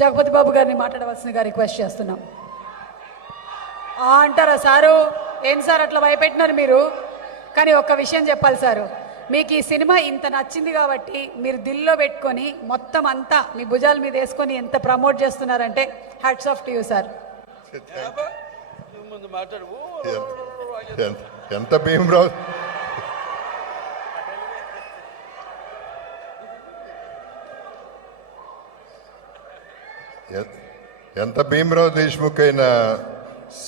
జగపతి బాబు గారిని మాట్లాడవలసిందిగా రిక్వెస్ట్ చేస్తున్నాం. అంటారా సారు? ఏంటి సార్ అట్లా భయపెట్టినారు మీరు? కానీ ఒక్క విషయం చెప్పాలి సారు, మీకు ఈ సినిమా ఇంత నచ్చింది కాబట్టి మీరు దిల్లో పెట్టుకొని మొత్తం అంతా మీ భుజాల మీద వేసుకొని ఎంత ప్రమోట్ చేస్తున్నారంటే hats off to you sir. ఎంత భీమరావు ఎంత భీమరావు దేశ్ముఖ్ అయినా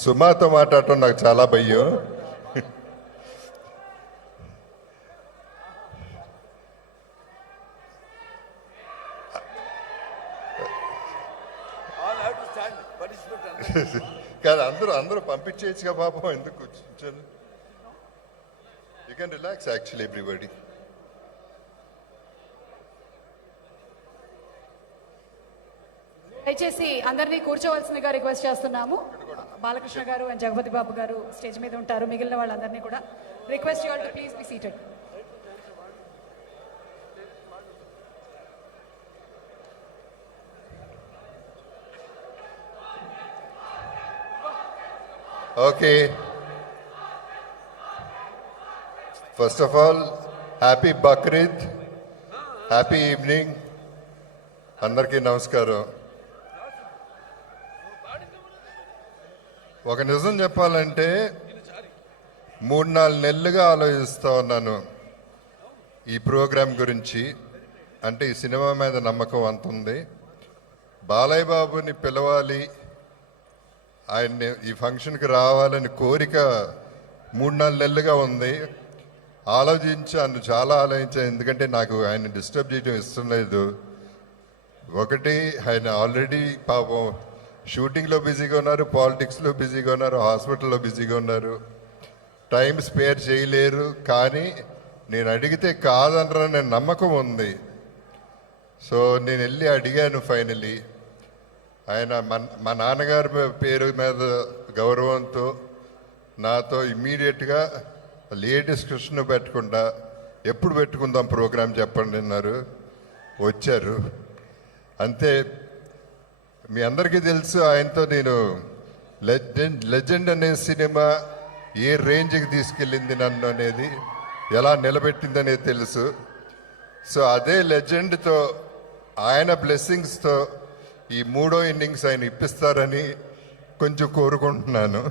సుమాతో మాట్లాడటం నాకు చాలా భయం. కాదు, అందరూ పంపించేయచ్చుగా పాపం, ఎందుకు కూర్చొని. You can relax actually everybody. దయచేసి అందరినీ కూర్చోవలసిందిగా రిక్వెస్ట్ చేస్తున్నాము. బాలకృష్ణ గారు అండ్ జగపతి బాబు గారు స్టేజ్ మీద ఉంటారు. మిగిలిన వాళ్ళందరినీ కూడా request you all to please be seated. Okay. First of all, happy Bakrid, happy evening. అందరికీ నమస్కారం. ఒక నిజం చెప్పాలంటే 3-4 నెలలుగా ఆలోచిస్తూ ఉన్నాను ఈ ప్రోగ్రాం గురించి. అంటే ఈ సినిమా మీద నమ్మకం అంత ఉంది. బాలయ్య బాబుని పిలవాలి, ఆయన్ని ఈ ఫంక్షన్కి రావాలని కోరిక 3-4 నెలలుగా ఉంది. చాలా ఆలోచించాను. ఎందుకంటే నాకు ఆయన డిస్టర్బ్ చేయడం ఇష్టం లేదు. ఒకటి, ఆయన ఆల్రెడీ పాపం షూటింగ్లో బిజీగా ఉన్నారు, పాలిటిక్స్లో బిజీగా ఉన్నారు, హాస్పిటల్లో బిజీగా ఉన్నారు, టైం స్పేర్ చేయలేరు. కానీ నేను అడిగితే కాదనరనే నమ్మకం ఉంది. సో నేను వెళ్ళి అడిగాను. ఫైనలీ ఆయన మా నాన్నగారి పేరు మీద గౌరవంతో నాతో ఇమ్మీడియట్గా ఏ డిస్కషన్ పెట్టకుండా ఎప్పుడు పెట్టుకుందాం ప్రోగ్రాం చెప్పండి అన్నారు. వచ్చారు అంతే. మీ అందరికీ తెలుసు ఆయనతో నేను లెజెండ్ అనే సినిమా ఏ రేంజ్కి తీసుకెళ్ళింది నన్ను అనేది, ఎలా నిలబెట్టింది అనేది తెలుసు. సో అదే లెజెండ్తో ఆయన బ్లెస్సింగ్స్తో ఈ 3వ ఇన్నింగ్స్ ఆయన ఇప్పిస్తారని కొంచెం కోరుకుంటున్నాను.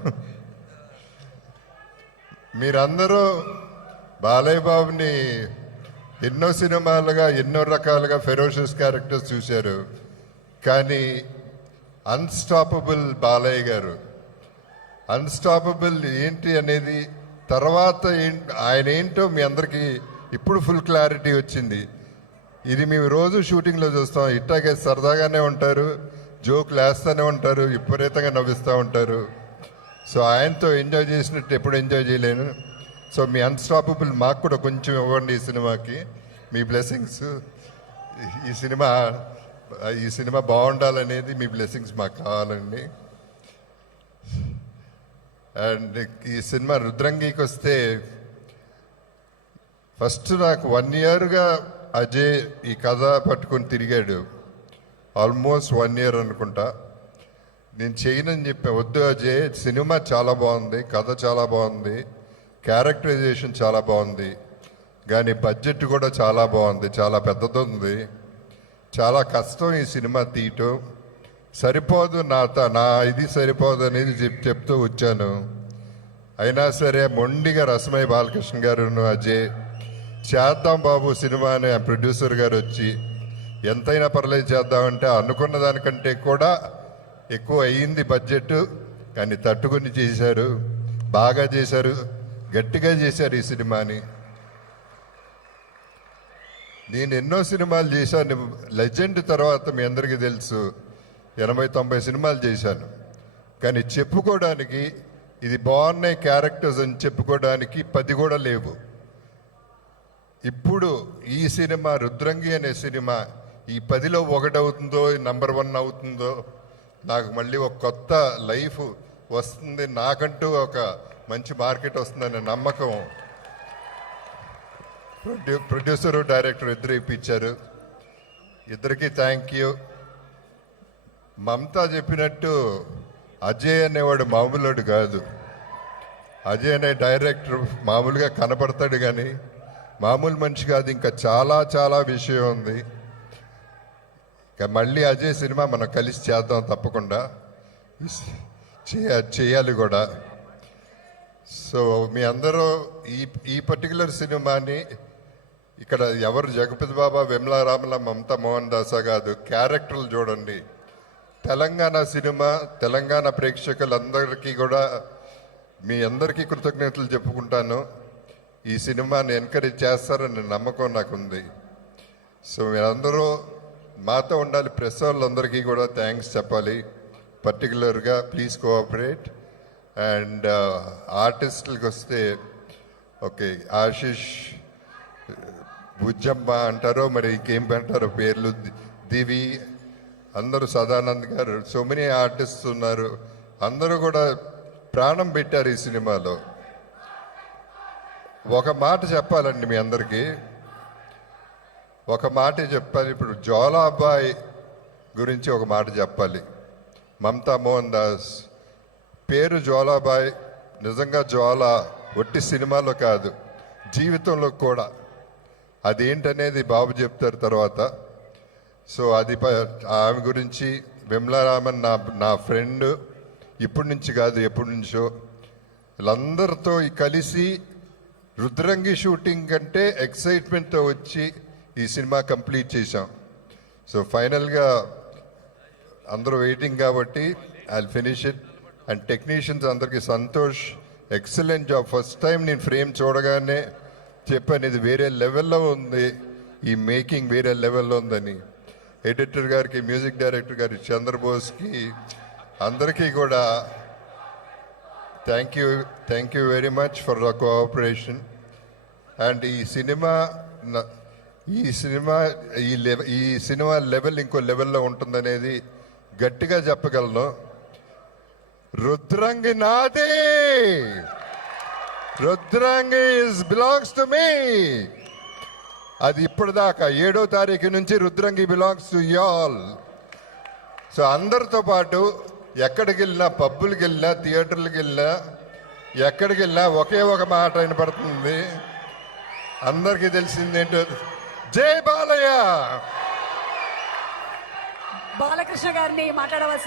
మీరందరూ బాలయ్య బాబుని ఎన్నో సినిమాలుగా ఎన్నో రకాలుగా ఫెరోషియస్ క్యారెక్టర్స్ చూశారు. కానీ అన్స్టాపబుల్ బాలయ్య గారు, అన్స్టాపబుల్ ఏంటి అనేది తర్వాత ఆయన ఏంటో మీ అందరికీ ఇప్పుడు ఫుల్ క్లారిటీ వచ్చింది. ఇది మేము రోజు షూటింగ్లో చూస్తాం. ఇట్టాగే సరదాగానే ఉంటారు, జోకులు వేస్తూనే ఉంటారు, విపరీతంగా నవ్విస్తూ ఉంటారు. సో ఆయనతో ఎంజాయ్ చేసినట్టు ఎప్పుడు ఎంజాయ్ చేయలేను. సో మీ అన్స్టాపబుల్ మాకు కూడా కొంచెం ఇవ్వండి ఈ సినిమాకి, మీ బ్లెస్సింగ్స్. ఈ సినిమా బాగుండాలనేది మీ బ్లెస్సింగ్స్ మాకు కావాలండి. అండ్ ఈ సినిమా రుద్రంగికి వస్తే, ఫస్ట్ నాకు 1 ఇయర్గా అజయ్ ఈ కథ పట్టుకొని తిరిగాడు. ఆల్మోస్ట్ 1 ఇయర్ అనుకుంటా. నేను చేయనని చెప్పాను. వద్దు అజయ్, సినిమా చాలా బాగుంది, కథ చాలా బాగుంది, క్యారెక్టరైజేషన్ చాలా బాగుంది, కానీ బడ్జెట్ కూడా చాలా బాగుంది, చాలా పెద్దది ఉంది, చాలా కష్టం ఈ సినిమా తీయటం, సరిపోదు నా ఇది సరిపోదు అనేది చెప్తూ వచ్చాను. అయినా సరే మొండిగా రసమయ్య బాలకృష్ణ గారు అజయ్ చేద్దాం బాబు సినిమా అని ఆ ప్రొడ్యూసర్ గారు వచ్చి ఎంతైనా పర్లేదు చేద్దామంటే అనుకున్న దానికంటే కూడా ఎక్కువ అయ్యింది బడ్జెట్. కానీ తట్టుకుని చేశారు, బాగా చేశారు, గట్టిగా చేశారు ఈ సినిమాని. నేను ఎన్నో సినిమాలు చేశాను. లెజెండ్ తర్వాత మీ అందరికీ తెలుసు 80-90 సినిమాలు చేశాను. కానీ చెప్పుకోవడానికి ఇది బాగున్నాయి క్యారెక్టర్స్ అని చెప్పుకోవడానికి 10 కూడా లేవు. ఇప్పుడు ఈ సినిమా రుద్రంగి అనే సినిమా ఈ 10లో 1 అవుతుందో, నంబర్ 1 అవుతుందో, నాకు మళ్ళీ ఒక కొత్త లైఫ్ వస్తుంది, నాకంటూ ఒక మంచి మార్కెట్ వస్తుందనే నమ్మకం ప్రొడ్యూసరు డైరెక్టర్ ఇద్దరు ఇప్పించారు. ఇద్దరికి థ్యాంక్ యూ. మమతా చెప్పినట్టు అజయ్ అనేవాడు మామూలుడు కాదు. అజయ్ అనే డైరెక్టర్ మామూలుగా కనపడతాడు కానీ మామూలు మనిషి కాదు. ఇంకా చాలా చాలా విషయం ఉంది. ఇంకా మళ్ళీ అజయ్ సినిమా మనం కలిసి చేద్దాం తప్పకుండా, చేయాలి కూడా. సో మీ అందరూ ఈ పర్టికులర్ సినిమాని ఇక్కడ ఎవరు జగపతి బాబా, విమలా రామల, మమతా మోహన్ దాసా కాదు, క్యారెక్టర్లు చూడండి. తెలంగాణ సినిమా, తెలంగాణ ప్రేక్షకులందరికీ కూడా మీ అందరికీ కృతజ్ఞతలు చెప్పుకుంటాను. ఈ సినిమాని ఎంకరేజ్ చేస్తారని నమ్మకం నాకుంది. సో మీరందరూ మాతో ఉండాలి. ప్రెస్ వాళ్ళందరికీ కూడా థ్యాంక్స్ చెప్పాలి. పర్టికులర్గా ప్లీజ్ కోఆపరేట్. అండ్ ఆర్టిస్టులకు వస్తే ఓకే, ఆశిష్, బుజ్జమ్మ అంటారో మరి ఇంకేం అంటారో పేర్లు, దివి, అందరూ, సదానంద్ గారు, సో మెనీ ఆర్టిస్ట్ ఉన్నారు. అందరూ కూడా ప్రాణం పెట్టారు ఈ సినిమాలో. ఒక మాట చెప్పాలండి మీ అందరికీ, ఒక మాట చెప్పాలి. ఇప్పుడు జ్వాలా అబ్బాయి గురించి ఒక మాట చెప్పాలి. మమతా మోహన్ దాస్ పేరు జ్వాలాబాయ్. నిజంగా జ్వాల ఒట్టి సినిమాలో కాదు, జీవితంలో కూడా. అదేంటనేది బాబు చెప్తారు తర్వాత. సో అది ఆమె గురించి. విమలా రామన్ నా ఫ్రెండ్, ఇప్పటి నుంచి కాదు ఎప్పటి నుంచో. వీళ్ళందరితో కలిసి రుద్రంగి షూటింగ్ కంటే ఎక్సైట్మెంట్తో వచ్చి ఈ సినిమా కంప్లీట్ చేశాం. సో ఫైనల్గా అందరూ వెయిటింగ్ కాబట్టి I finish it. And technicians అందరికీ Santosh, excellent job. First time నేను ఫ్రేమ్ చూడగానే చెప్పాను ఇది వేరే లెవెల్లో ఉంది, ఈ మేకింగ్ వేరే లెవెల్లో ఉందని. ఎడిటర్ గారికి, మ్యూజిక్ డైరెక్టర్ గారికి, చంద్రబోస్కి, అందరికీ కూడా thank you very much for the cooperation. And ఈ సినిమా లెవెల్ ఇంకో లెవెల్లో ఉంటుందనేది గట్టిగా చెప్పగలను. రుద్రంగి నాదే, రుద్రంగి బిలాంగ్స్ టు మీ. అది ఇప్పటిదాకా 7వ తారీఖు నుంచి Rudrangi belongs to y'all. So అందరితో పాటు ఎక్కడికి వెళ్ళినా, పబ్బులకి వెళ్ళినా, థియేటర్లకు వెళ్ళినా, ఎక్కడికి వెళ్ళినా ఒకే ఒక మాట వినపడుతుంది. అందరికీ తెలిసింది ఏంటో, జై బాలయ్య. బాలకృష్ణ గారిని మాట్లాడవలసి